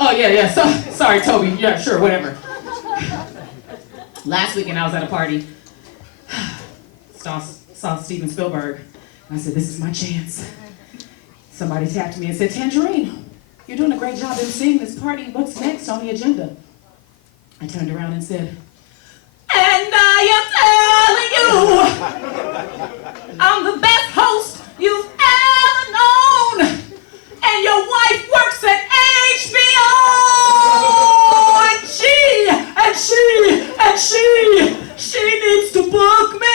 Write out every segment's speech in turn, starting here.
Oh, yeah. So, sorry, Toby. Yeah, sure, whatever. Last weekend I was at a party. Saw Steven Spielberg. And I said, this is my chance. Somebody tapped me and said, Tangerine, you're doing a great job emceeing this party. What's next on the agenda? I turned around and said, and I am telling you, I'm the best host you've ever known. And your wife works at HBO. And she needs to book me.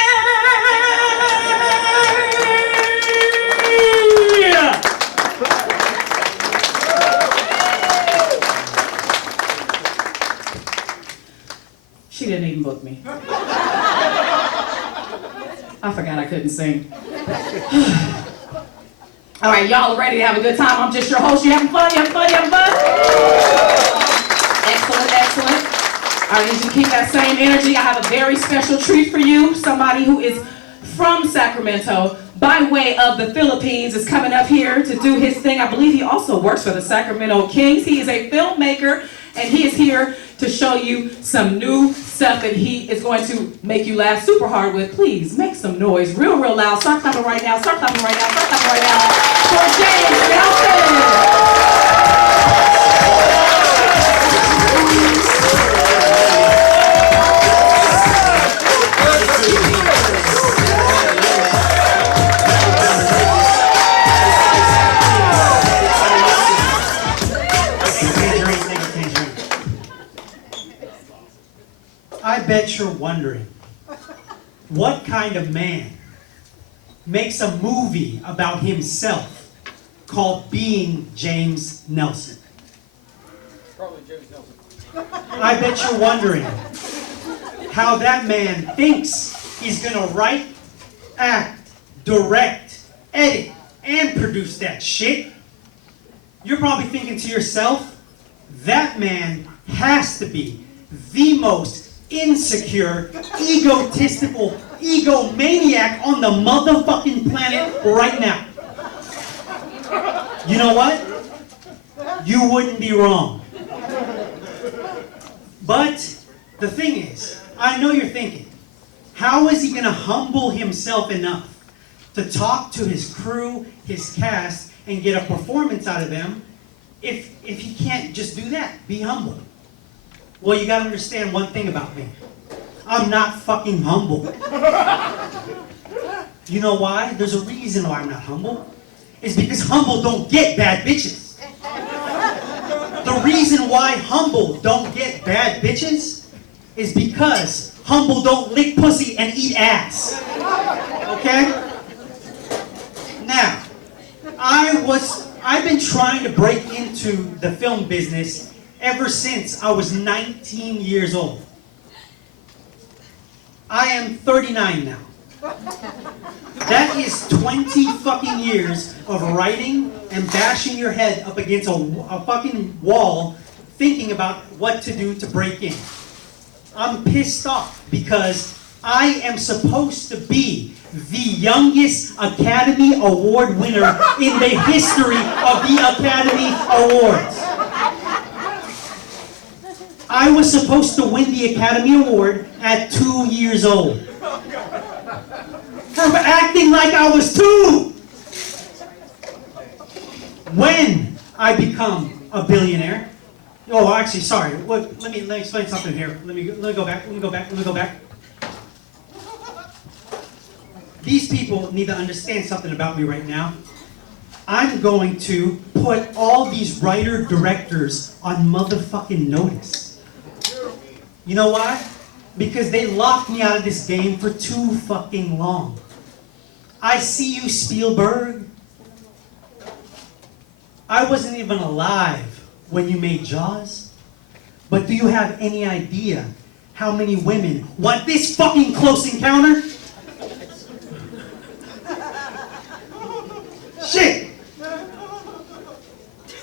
She didn't even book me. I forgot I couldn't sing. All right, y'all are ready to have a good time. I'm just your host. You having fun? Excellent. I need you to keep that same energy. I have a very special treat for you. Somebody who is from Sacramento by way of the Philippines is coming up here to do his thing. I believe he also works for the Sacramento Kings. He is a filmmaker, and he is here to show you some new stuff that he is going to make you laugh super hard with. Please make some noise real loud. Start clapping right now for James Nelson. I bet you're wondering, what kind of man makes a movie about himself called Being James Nelson? Probably James Nelson. I bet you're wondering how that man thinks he's gonna write, act, direct, edit, and produce that shit. You're probably thinking to yourself, that man has to be the most insecure, egotistical, egomaniac on the motherfucking planet right now. You know what? You wouldn't be wrong. But the thing is, I know you're thinking, how is he going to humble himself enough to talk to his crew, his cast, and get a performance out of them if he can't just do that, be humble? Well, you gotta understand one thing about me. I'm not fucking humble. You know why? There's a reason why I'm not humble. It's because humble don't get bad bitches. The reason why humble don't get bad bitches is because humble don't lick pussy and eat ass. Okay? Now, I've been trying to break into the film business ever since I was 19 years old. I am 39 now. That is 20 fucking years of writing and bashing your head up against a fucking wall thinking about what to do to break in. I'm pissed off because I am supposed to be the youngest Academy Award winner in the history of the Academy Awards. I was supposed to win the Academy Award at 2 years old. For acting like I was 2! When I become a billionaire, oh, actually, sorry. Let me explain something here. Let me go back. These people need to understand something about me right now. I'm going to put all these writer-directors on motherfucking notice. You know why? Because they locked me out of this game for too fucking long. I see you, Spielberg. I wasn't even alive when you made Jaws. But do you have any idea how many women want this fucking close encounter? Shit!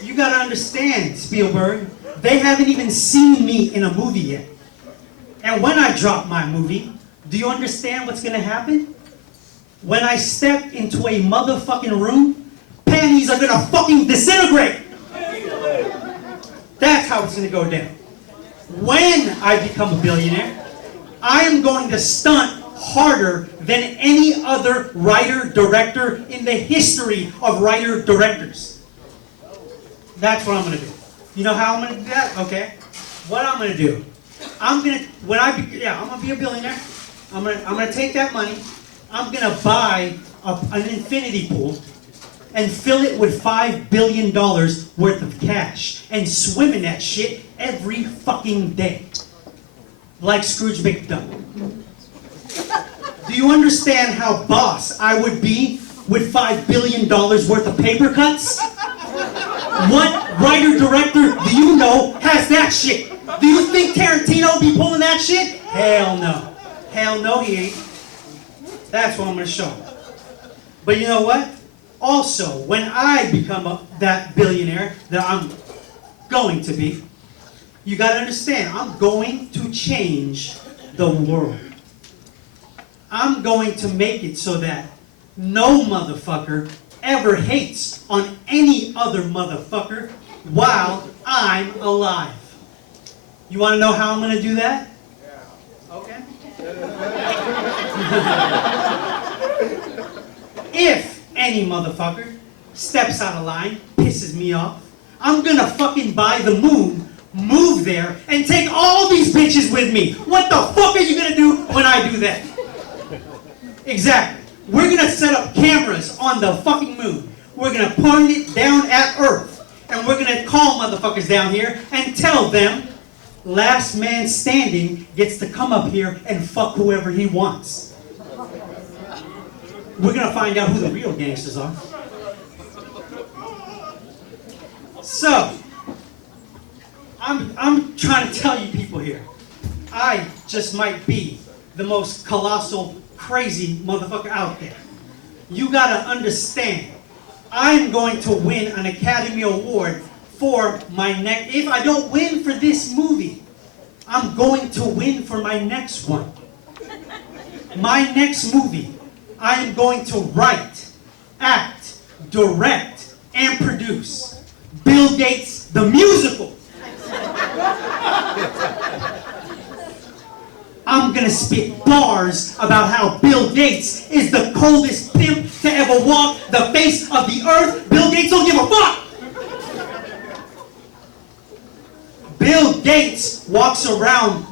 You gotta understand, Spielberg, they haven't even seen me in a movie yet. And when I drop my movie, do you understand what's gonna happen? When I step into a motherfucking room, panties are gonna fucking disintegrate! That's how it's gonna go down. When I become a billionaire, I am going to stunt harder than any other writer-director in the history of writer-directors. That's what I'm gonna do. You know how I'm gonna do that? Okay. What I'm gonna do? I'm gonna be a billionaire. I'm gonna take that money. I'm gonna buy an infinity pool and fill it with $5 billion worth of cash and swim in that shit every fucking day. Like Scrooge McDuck. Do you understand how boss I would be with $5 billion worth of paper cuts? What writer-director do you know has that shit? Do you think Tarantino will be pulling that shit? Hell no. Hell no, he ain't. That's what I'm going to show him. But you know what? Also, when I become that billionaire that I'm going to be, you got to understand, I'm going to change the world. I'm going to make it so that no motherfucker ever hates on any other motherfucker while I'm alive. You want to know how I'm going to do that? Yeah. Okay. If any motherfucker steps out of line, pisses me off, I'm going to fucking buy the moon, move there, and take all these bitches with me. What the fuck are you going to do when I do that? Exactly. We're going to set up cameras on the fucking moon. We're going to point it down at Earth. And we're going to call motherfuckers down here and tell them last man standing gets to come up here and fuck whoever he wants. We're going to find out who the real gangsters are. So, I'm trying to tell you people here, I just might be the most colossal, crazy motherfucker out there. You gotta understand, I'm going to win an Academy Award for my next, if I don't win for this movie, I'm going to win for my next one. My next movie, I am going to write, act, direct, and produce Bill Gates the Musical. I'm gonna spit bars about how Bill Gates is the coldest pimp to ever walk the face of the earth. Bill Gates don't give a fuck. Bill Gates walks around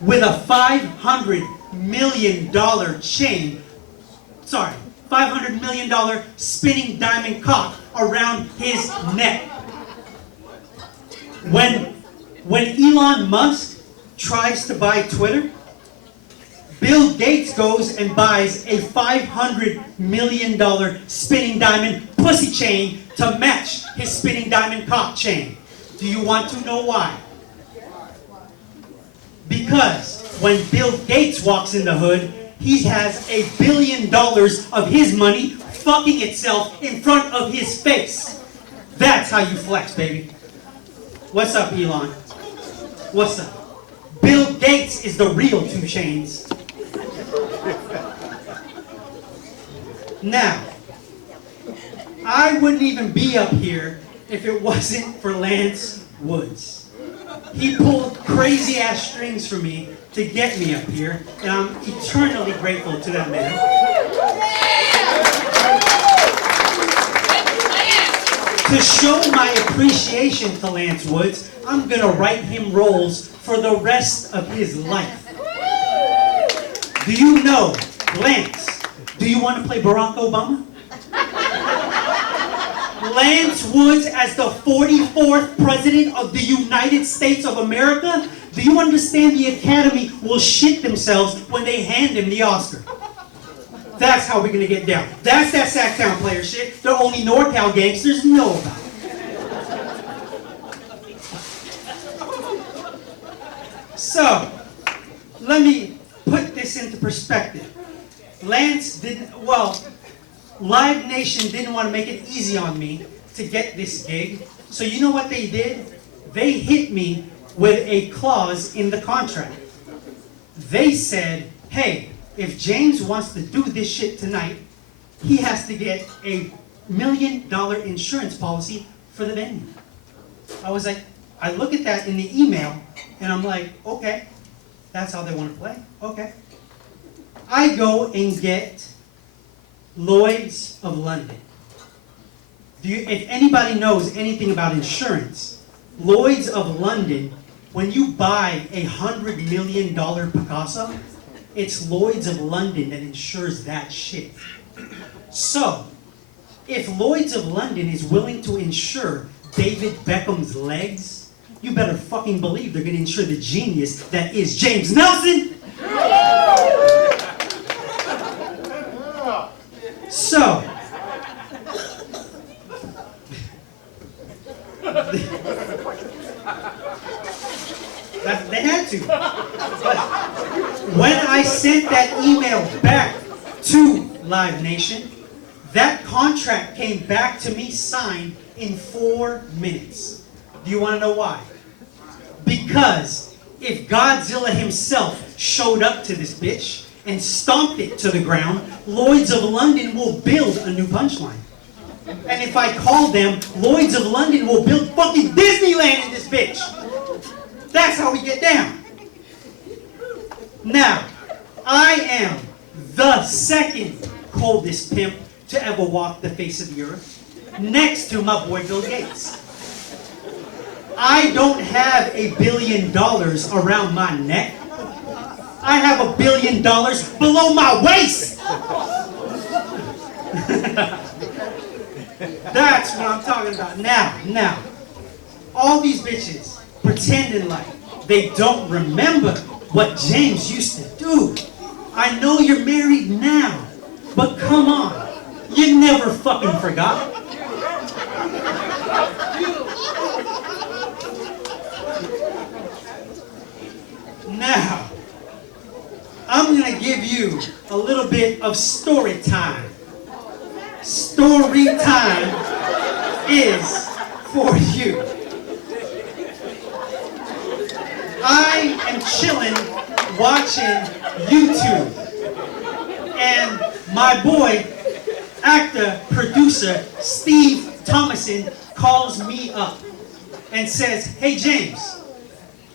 with a $500 million chain. Sorry, $500 million spinning diamond cock around his neck. When Elon Musk tries to buy Twitter, Bill Gates goes and buys a $500 million spinning diamond pussy chain to match his spinning diamond cock chain. Do you want to know why? Because when Bill Gates walks in the hood, he has $1 billion of his money fucking itself in front of his face. That's how you flex, baby. What's up, Elon? What's up? Bill Gates is the real 2 Chainz. Now, I wouldn't even be up here if it wasn't for Lance Woods. He pulled crazy ass strings for me to get me up here, and I'm eternally grateful to that man. To show my appreciation to Lance Woods, I'm gonna write him roles for the rest of his life. Do you know, Lance, do you want to play Barack Obama? Lance Woods as the 44th President of the United States of America? Do you understand the Academy will shit themselves when they hand him the Oscar? That's how we're gonna get down. That's that Sacktown player shit that only NorCal gangsters know about. So, let me put this into perspective. Live Nation didn't want to make it easy on me to get this gig. So you know what they did? They hit me with a clause in the contract. They said, hey, if James wants to do this shit tonight, he has to get a $1 million insurance policy for the venue. I was like, I look at that in the email, and I'm like, okay, that's how they want to play. Okay. I go and get Lloyd's of London. If anybody knows anything about insurance, Lloyd's of London, when you buy $100 million Picasso, it's Lloyd's of London that insures that shit. So, if Lloyd's of London is willing to insure David Beckham's legs, you better fucking believe they're going to insure the genius that is James Nelson. So, they had to. But when I sent that email back to Live Nation, that contract came back to me signed in 4 minutes. Do you want to know why? Because if Godzilla himself showed up to this bitch and stomped it to the ground, Lloyd's of London will build a new punchline. And if I call them, Lloyd's of London will build fucking Disneyland in this bitch. That's how we get down. Now, I am the second coldest pimp to ever walk the face of the earth, next to my boy Bill Gates. I don't have $1 billion around my neck. I have $1 billion below my waist. That's what I'm talking about. Now, all these bitches pretending like they don't remember what James used to do. I know you're married now, but come on, you never fucking forgot. Now, I'm gonna give you a little bit of story time. Story time is for you. I am chilling, watching YouTube, and my boy, actor, producer, Steve Thomason calls me up and says, "Hey James,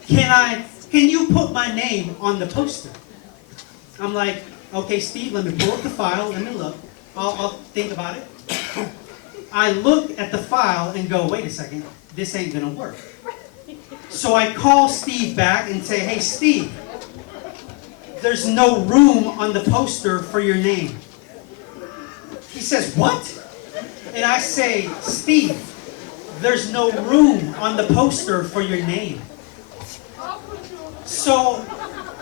can you put my name on the poster?" I'm like, "Okay, Steve, let me pull up the file, let me look. I'll think about it." I look at the file and go, "Wait a second, this ain't gonna work." So I call Steve back and say, "Hey Steve, there's no room on the poster for your name." He says, "What?" And I say, "Steve, there's no room on the poster for your name." So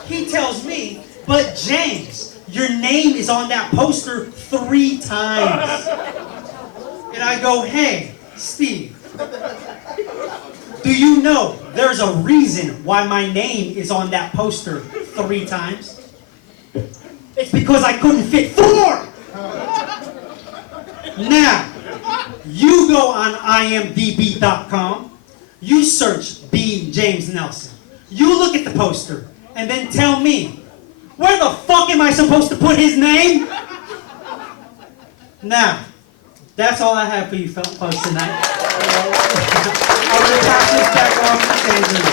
he tells me, "But James, your name is on that poster 3 times. And I go, "Hey, Steve, do you know there's a reason why my name is on that poster 3 times? It's because I couldn't fit 4. Now, you go on imdb.com, you search Being James Nelson. You look at the poster, and then tell me, where the fuck am I supposed to put his name?" Now, that's all I have for you folks tonight. I'm going to pass this back off to Sandra.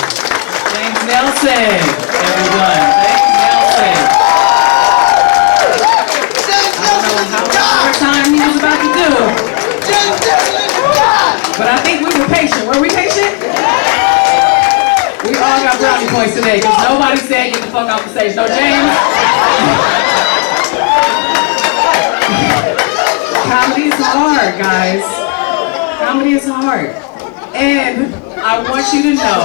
James Nelson, everyone. James Nelson. I don't know how much more time he was about to do, but I think we were patient. Were we patient? We all got brownie points today because nobody said get the fuck off the stage. No, James. Comedy is hard, guys. Comedy is hard. And I want you to know